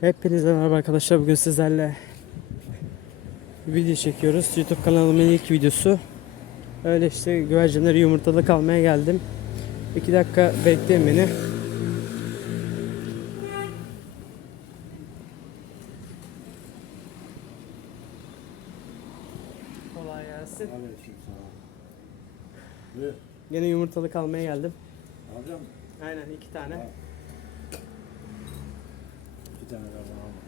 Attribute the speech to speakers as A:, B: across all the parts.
A: Hepinize merhaba arkadaşlar. Bugün sizlerle video çekiyoruz. YouTube kanalımın ilk videosu. Öyle işte güvercinleri yumurtalık almaya geldim. 2 dakika bekleyin beni. Kolay gelsin. Yine yumurtalık almaya geldim.
B: Alacağım?
A: Aynen iki tane.
B: Al. İki tane daha bana alma.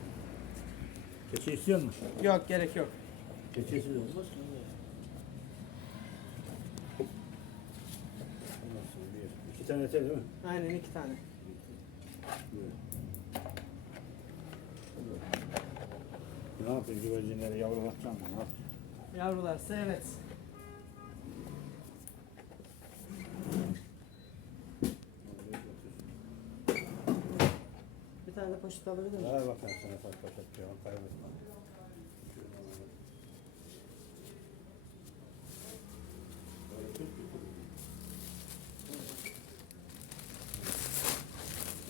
B: Keçi istiyor musun?
A: Yok gerek yok.
B: Keçisiz olmaz mı? Bir? İki tane yeter değil mi?
A: Aynen iki tane.
B: Ne yapayım güvercinleri yavrulatacağım mı? Ne yapayım?
A: Yavrularsa evet. Bir tane poşet alabilir miyim?
B: Ver bakalım sana kaç paşa diyor. Kaybetme.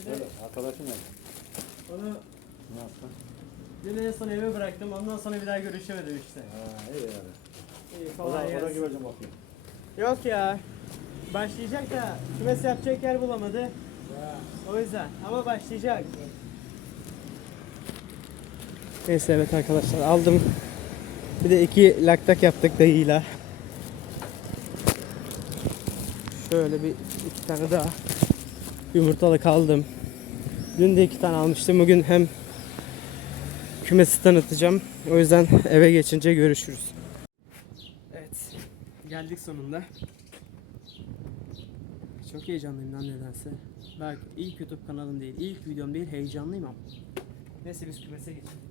B: Böyle arkadaşım nerede?
A: onu
B: Ne yaptın?
A: dün en son eve bıraktım. Ondan sonra bir daha görüşemedim işte.
B: Ha iyi yani.
A: İyi
B: O
A: kolay
B: o da
A: gelsin.
B: güvercin bakayım.
A: Yok ya. Başlayacak da kümes yapacak yer bulamadı. O yüzden ama başlayacak. Neyse evet arkadaşlar aldım. Bir de iki laktak yaptık dayıyla. Şöyle bir iki tane daha yumurtalık aldım. Dün de iki tane almıştım. Bugün hem kümesi tanıtacağım. O yüzden eve geçince görüşürüz. Evet. Geldik sonunda. Çok heyecanlıyım lan nedense. Bak ilk YouTube kanalım değil, ilk videom değil heyecanlıyım ama. Neyse biz kümese geçelim.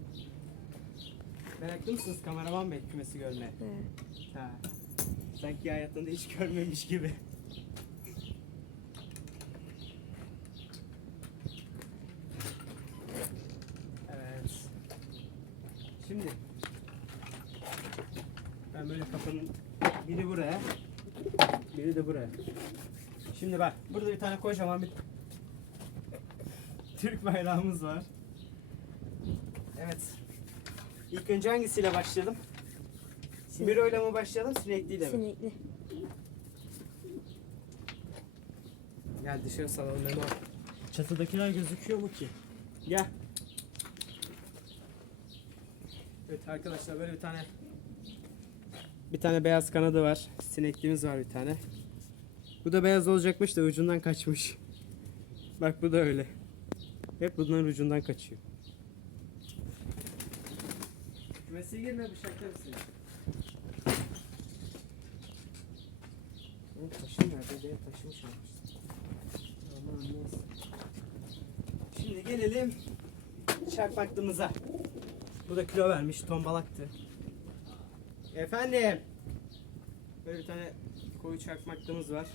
A: Meraklı mısınız kameraman bey kümesi görmeye? Ha. Sanki hayatında hiç görmemiş gibi. Evet. Şimdi ben böyle kapının biri buraya, biri de buraya. Şimdi bak burada bir tane kocaman bir Türk bayrağımız var. Evet. İlk önce hangisiyle başlayalım? Miro'yla mı başlayalım, sinekliyle mi?
C: Sinekli.
A: Gel dışarı salalım Memo. Çatıdakiler gözüküyor mu ki? Gel. Evet arkadaşlar böyle bir tane bir tane beyaz kanadı var. Sinekliğimiz var bir tane. Bu da beyaz olacakmış da ucundan kaçmış. Bak bu da öyle. Hep bunların ucundan kaçıyor. Kümese girme bıçaklar mısın? Oğlum taşın nerede? Diye taşımış olmuş. Aman neyse. Şimdi gelelim çakmaklımıza. Bu da kilo vermiş, tombalaktı. Efendim. Böyle bir tane koyu çakmaklımız var.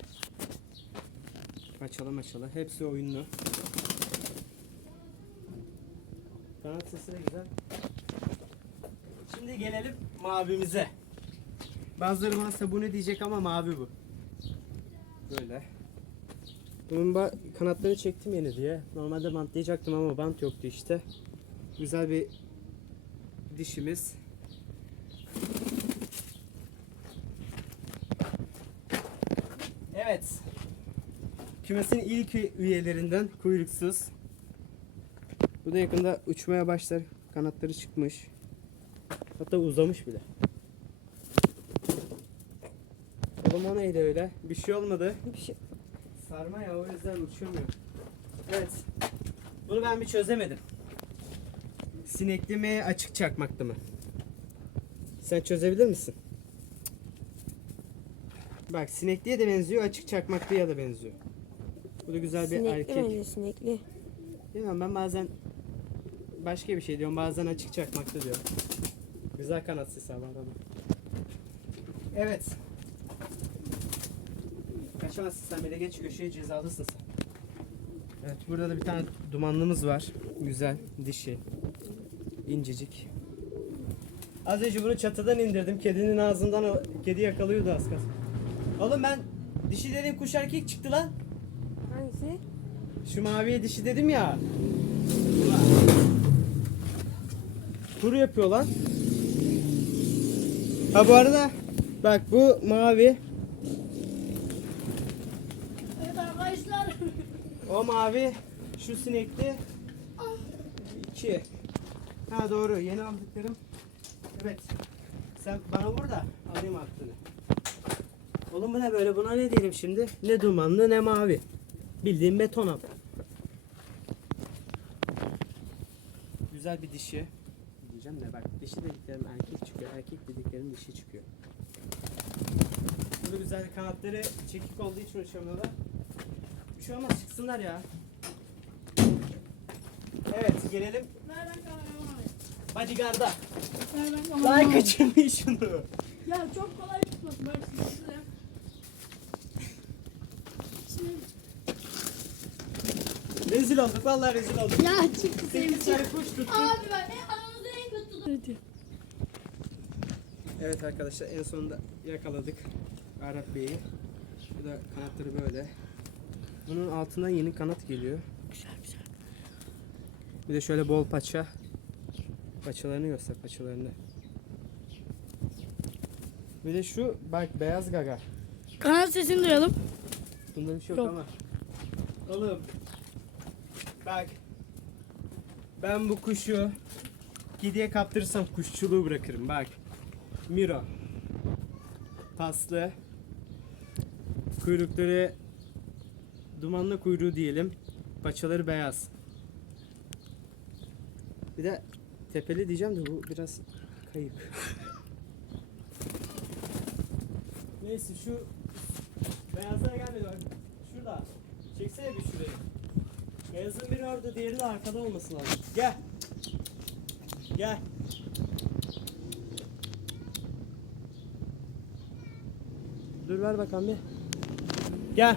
A: Açalım açalım. Hepsi oyunlu. Kanat sesi de güzel. Şimdi gelelim mavimize. Bazıları bana sabunu diyecek ama mavi bu. Böyle. Bunun kanatlarını çektim yeni diye. Normalde bantlayacaktım ama bant yoktu işte. Güzel bir dişimiz. Evet. Kümesin ilk üy- üyelerinden kuyruksuz. Bu da yakında uçmaya başlar. Kanatları çıkmış. Hatta uzamış bile. Oğlum o neydi öyle? Bir şey olmadı.
C: Bir şey.
A: Sarma ya o yüzden uçamıyor. Evet. Bunu ben bir çözemedim. Sinekli mi açık çakmaklı mı? Sen çözebilir misin? Bak sinekliye de benziyor, açık çakmaklıya da benziyor. Bu da güzel bir
C: Sinekli
A: erkek.
C: bence sinekli.
A: Bilmiyorum ben bazen başka bir şey diyorum, bazen açık çakmaklı diyorum. Güzel kanat sesi ama adamın. Evet. Kaçamazsın sen bile geç köşeye cezalısın sen. Evet burada da bir tane dumanlımız var. Güzel dişi. İncecik. Az önce bunu çatıdan indirdim. Kedinin ağzından kedi yakalıyordu az kalsın. Oğlum ben dişi dediğim kuş erkek çıktı lan.
C: Hangisi?
A: Şu maviye dişi dedim ya. Tur yapıyor lan. Ha bu arada bak bu mavi.
C: Evet arkadaşlar.
A: O mavi. Şu sinekli. İki. Ha doğru yeni aldıklarım. Evet. Sen bana vur da alayım aklını. Oğlum bu ne böyle buna ne diyelim şimdi? Ne dumanlı ne mavi. Bildiğin beton abi. Güzel bir dişi. Diyeceğim de bak dişi dediklerim erkek çıkıyor. Erkek dediklerim dişi çıkıyor. Burada güzel kanatları çekik olduğu için uçamıyorlar. Bir şey olmaz çıksınlar ya. Evet gelelim bodyguard'a. Lan kaçırmayın şunu.
C: Ya çok kolay size. Şimdi.
A: Rezil olduk vallahi rezil olduk.
C: Ya çıktı senin
A: 8 tane kuş tuttuk.
C: Abi ben en aramızda en kötü
A: Evet arkadaşlar en sonunda yakaladık Arap Bey'i. Bu da kanatları böyle. Bunun altından yeni kanat geliyor.
C: Güzel güzel.
A: Bir de şöyle bol paça. Paçalarını göster paçalarını. Bir de şu bak beyaz gaga.
C: Kanal sesini duyalım.
A: Bunda bir şey yok,
C: Yok.
A: ama. Oğlum. Bak. Ben bu kuşu gidiye kaptırırsam kuşçuluğu bırakırım. Bak. Miro. Paslı. Kuyrukları dumanlı kuyruğu diyelim. Paçaları beyaz. Bir de tepeli diyeceğim de bu biraz kayık. Neyse şu Beyazlara gelmedi. Şurada. Çeksene bir şurayı. Beyazın biri orada, diğeri de arkada olması lazım. Gel. Gel. Dur ver bakalım bir. Gel.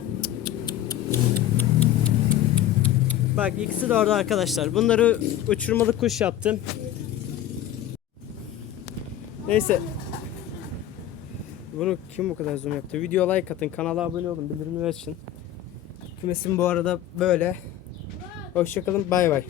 A: Bak ikisi de orada arkadaşlar. Bunları uçurmalık kuş yaptım. Neyse. Bunu kim bu kadar zoom yaptı? Video like atın, kanala abone olun, bildirimleri açın. Kümesim bu arada böyle. Hoşçakalın, bay bay.